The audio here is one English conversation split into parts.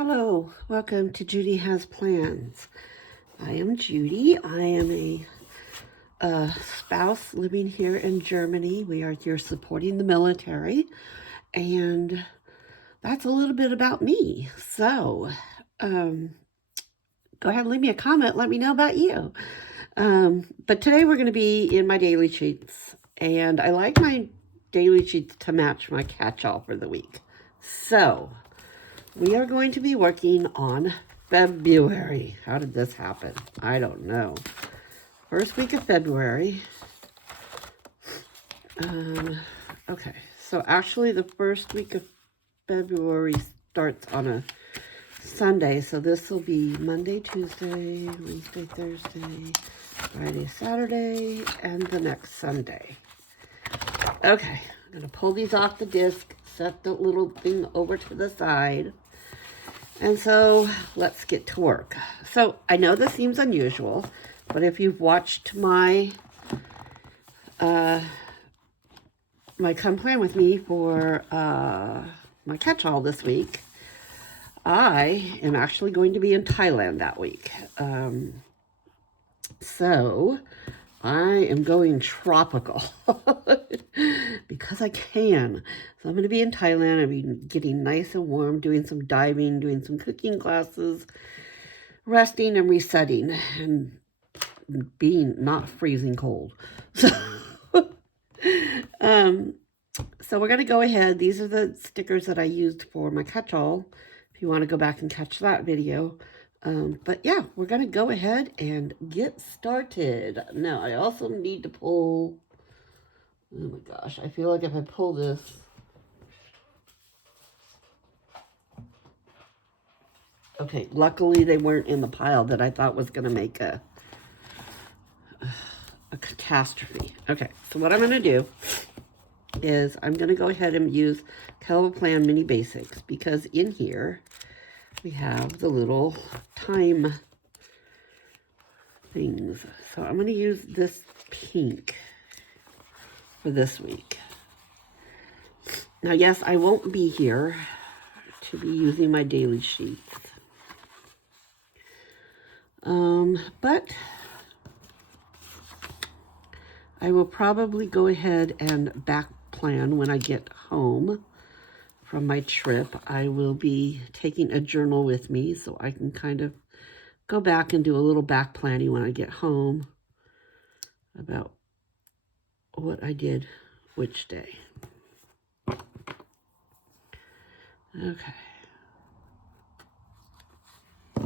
Hello, welcome to Judy Has Plans. I am Judy. I am a spouse living here in Germany. We are here supporting the military, and that's a little bit about me. So, go ahead and leave me a comment. Let me know about you. But today we're going to be in my daily sheets, and I like my daily sheets to match my catch-all for the week. So, we are going to be working on February. How did this happen? I don't know. First week of February. Okay, so actually the first week of February starts on a Sunday. So this will be Monday, Tuesday, Wednesday, Thursday, Friday, Saturday, and the next Sunday. Okay, I'm going to pull these off the disc, set the little thing over to the side. And so let's get to work. So I know this seems unusual, but if you've watched my Come Plan With Me for my catch-all this week, I am actually going to be in Thailand that week. So I am going tropical because I can. So I'm going to be in Thailand. I'll be getting nice and warm, doing some diving, doing some cooking classes, resting and resetting, and being not freezing cold. So, so we're going to go ahead. These are the stickers that I used for my catch-all. If you want to go back and catch that video. But yeah, we're going to go ahead and get started. Now, I also need to pull, oh my gosh, I feel like if I pull this, okay, luckily they weren't in the pile that I thought was going to make a catastrophe. Okay, so what I'm going to do is I'm going to go ahead and use Color Plan Mini Basics, because in here we have the little time things. So I'm going to use this pink for this week. Now, yes, I won't be here to be using my daily sheets. But I will probably go ahead and back plan when I get home from my trip. I will be taking a journal with me so I can kind of go back and do a little back planning when I get home about what I did which day. Okay.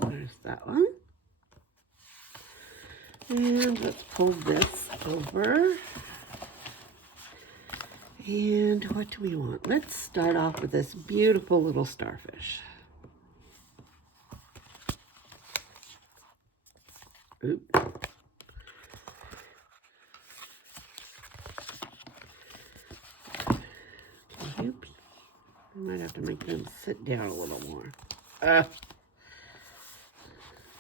There's that one. And let's pull this over. And what do we want? Let's start off with this beautiful little starfish. Oop. I might have to make them sit down a little more.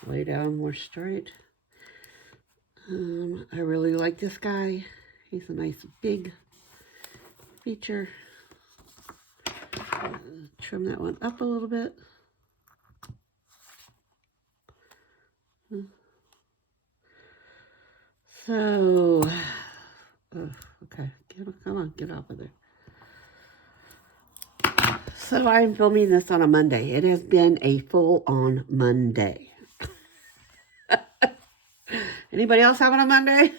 Lay down more straight. I really like this guy. He's a nice big feature. Trim that one up a little bit. So, okay, come on, get off of there. So I'm filming this on a Monday. It has been a full-on Monday. Anybody else having a Monday?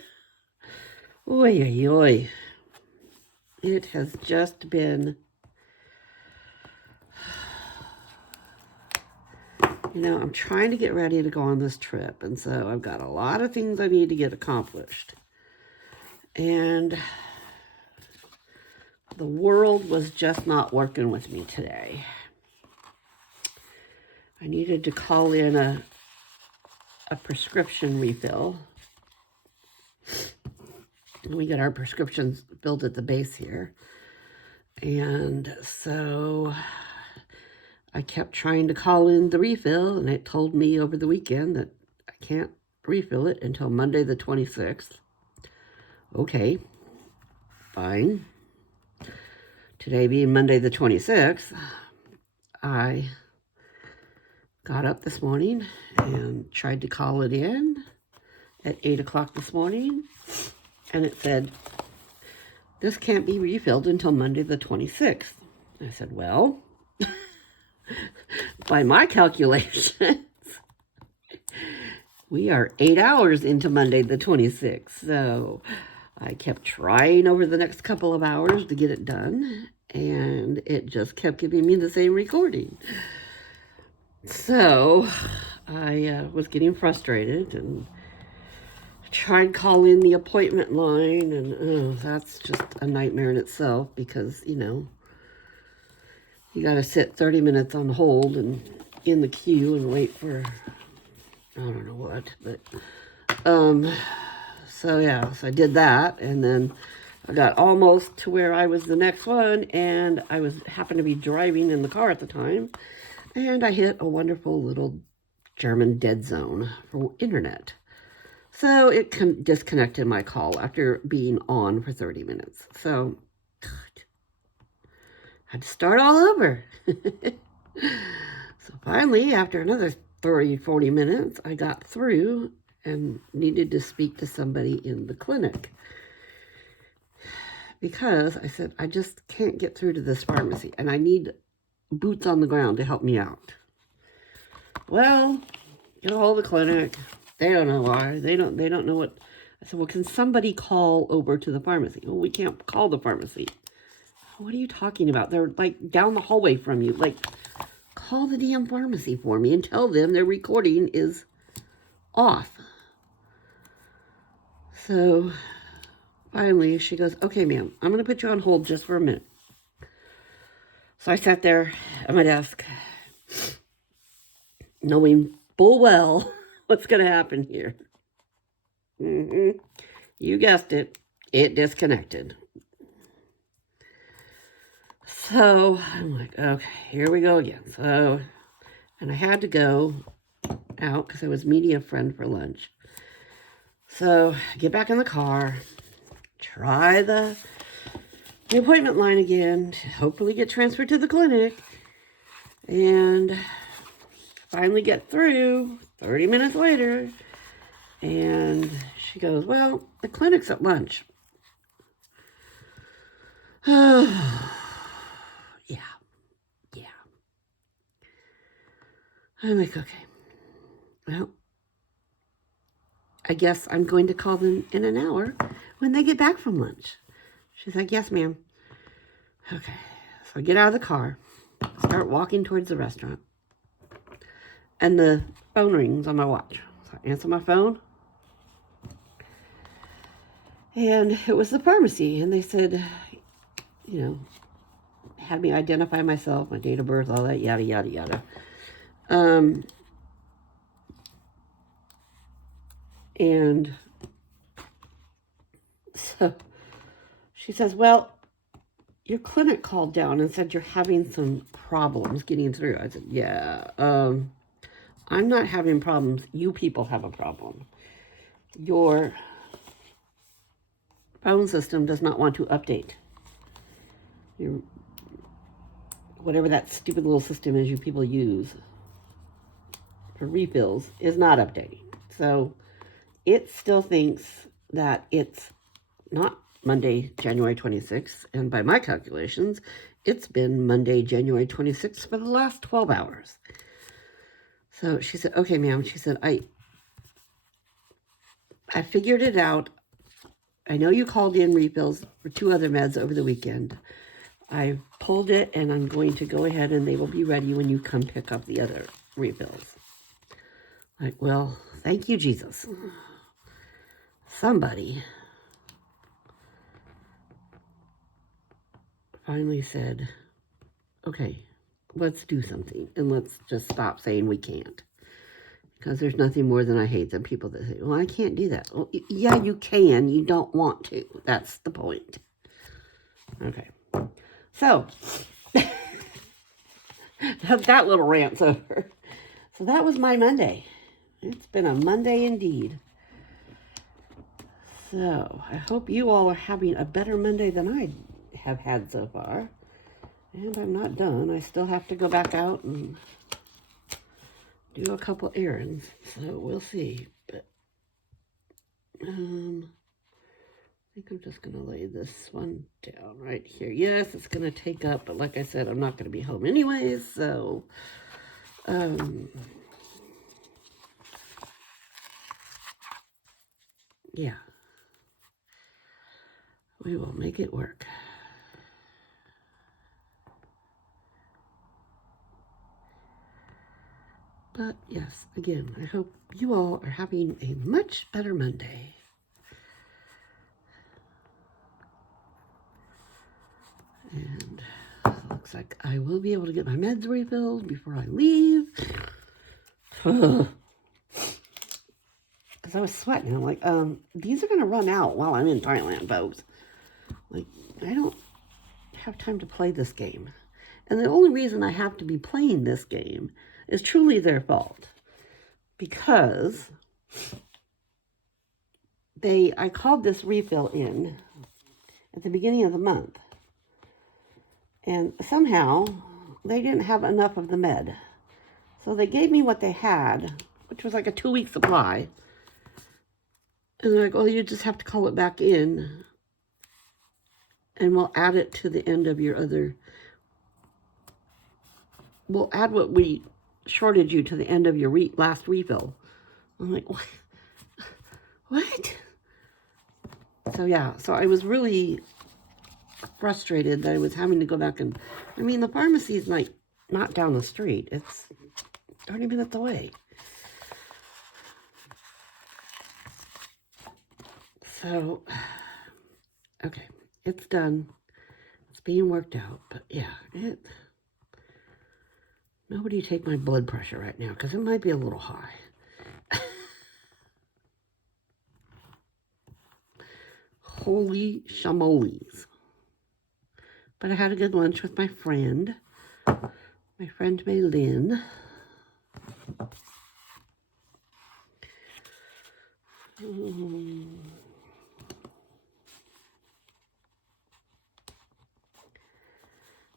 Oy, oy, oy. It has just been, you know, I'm trying to get ready to go on this trip. And so I've got a lot of things I need to get accomplished. And the world was just not working with me today. I needed to call in a prescription refill. And we get our prescriptions filled at the base here. And so I kept trying to call in the refill, and it told me over the weekend that I can't refill it until Monday the 26th. Okay, fine. Today being Monday the 26th, I got up this morning and tried to call it in at 8 o'clock this morning, and it said, this can't be refilled until Monday the 26th. I said, well, by my calculations, we are 8 hours into Monday the 26th. So I kept trying over the next couple of hours to get it done, and it just kept giving me the same recording. So I was getting frustrated and tried calling the appointment line, and that's just a nightmare in itself because, you know, you got to sit 30 minutes on hold and in the queue and wait for, I don't know what, but, so yeah, so I did that, and then I got almost to where I was the next one, and I happened to be driving in the car at the time, and I hit a wonderful little German dead zone for internet. So it disconnected my call after being on for 30 minutes. So, God, I had to start all over. So finally, after another 30, 40 minutes, I got through and needed to speak to somebody in the clinic. Because I said, I just can't get through to this pharmacy, and I need boots on the ground to help me out. Well, get a hold of the clinic. They don't know why. They don't know what. I said, well, can somebody call over to the pharmacy? Well, we can't call the pharmacy. What are you talking about? They're like down the hallway from you. Like, call the damn pharmacy for me and tell them their recording is off. So finally she goes, okay, ma'am, I'm going to put you on hold just for a minute. So I sat there at my desk, knowing full well what's going to happen here. You guessed it. It disconnected. So I'm like, okay, here we go again. So, and I had to go out because I was meeting a friend for lunch. So get back in the car, try the appointment line again, to hopefully get transferred to the clinic, and finally get through 30 minutes later. And she goes, well, the clinic's at lunch. Yeah. I'm like, okay, well, I guess I'm going to call them in an hour when they get back from lunch. She's like, yes, ma'am. Okay, so I get out of the car, start walking towards the restaurant, and the phone rings on my watch. So I answer my phone, and it was the pharmacy, and they said, you know, had me identify myself, my date of birth, all that, yada, yada, yada. And so she says, well, your clinic called down and said you're having some problems getting through. I said, yeah, I'm not having problems. You people have a problem. Your phone system does not want to update. Whatever that stupid little system is you people use for refills is not updating. So it still thinks that it's not Monday, January 26th. And by my calculations, it's been Monday, January 26th for the last 12 hours. So she said, okay, ma'am. She said, I figured it out. I know you called in refills for 2 other meds over the weekend. I pulled it, and I'm going to go ahead, and they will be ready when you come pick up the other refills. Like, well, thank you, Jesus. Somebody finally said, okay, let's do something, and let's just stop saying we can't. Because there's nothing more than I hate than people that say, well, I can't do that. Well, yeah, you can. You don't want to. That's the point. Okay. So, that little rant's over. So that was my Monday. It's been a Monday indeed. So, I hope you all are having a better Monday than I have had so far. And I'm not done. I still have to go back out and do a couple errands, so we'll see. But I think I'm just going to lay this one down right here. Yes, it's going to take up, but like I said, I'm not going to be home anyways, so yeah, we will make it work. But yes, again, I hope you all are having a much better Monday. And looks like I will be able to get my meds refilled before I leave. Because I was sweating. I'm like, these are going to run out while I'm in Thailand, folks. Like, I don't have time to play this game. And the only reason I have to be playing this game is truly their fault. Because I called this refill in at the beginning of the month. And somehow they didn't have enough of the med. So they gave me what they had, which was like a 2-week supply. And they're like, oh, you just have to call it back in. And we'll add it to the end of your other. We'll add what we shorted you to the end of your last refill. I'm like, what? What? So yeah, so I was really frustrated that I was having to go back and, I mean, the pharmacy is like not down the street. It's 30 minutes away. So, okay, it's done. It's being worked out, but yeah, nobody take my blood pressure right now because it might be a little high. Holy shamoles. But I had a good lunch with my friend Maylin.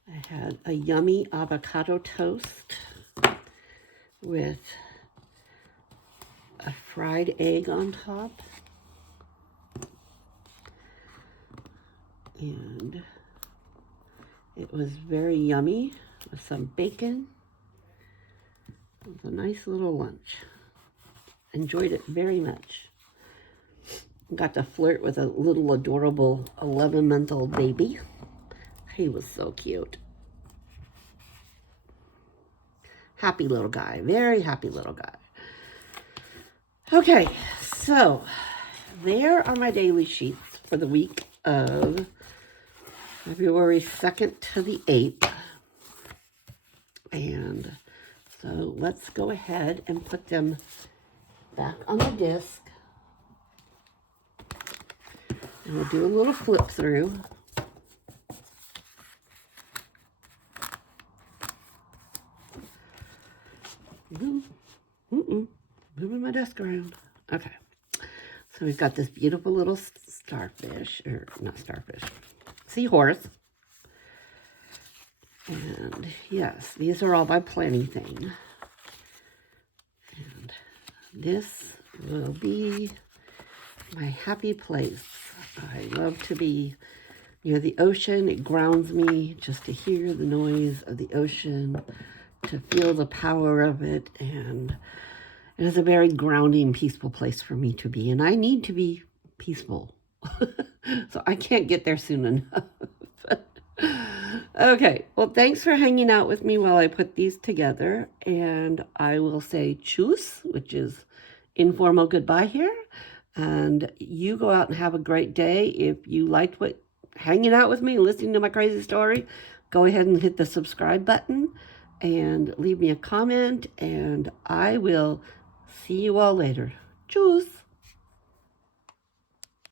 I had a yummy avocado toast with a fried egg on top. And it was very yummy with some bacon. It was a nice little lunch. Enjoyed it very much. Got to flirt with a little adorable 11-month-old baby. He was so cute. Happy little guy. Very happy little guy. Okay, so there are my daily sheets for the week of February 2nd to the 8th. And so let's go ahead and put them back on the disc. And we'll do a little flip through. Moving my desk around. Okay. So we've got this beautiful little starfish, or not starfish, seahorse. And yes, these are all by Planning Thing. And this will be my happy place. I love to be near the ocean. It grounds me just to hear the noise of the ocean, to feel the power of it, and it is a very grounding, peaceful place for me to be, and I need to be peaceful. So I can't get there soon enough. Okay, well, thanks for hanging out with me while I put these together, and I will say tschüss, which is informal goodbye here, and you go out and have a great day. If you liked hanging out with me and listening to my crazy story, go ahead and hit the subscribe button and leave me a comment, and I will see you all later. Tschüss.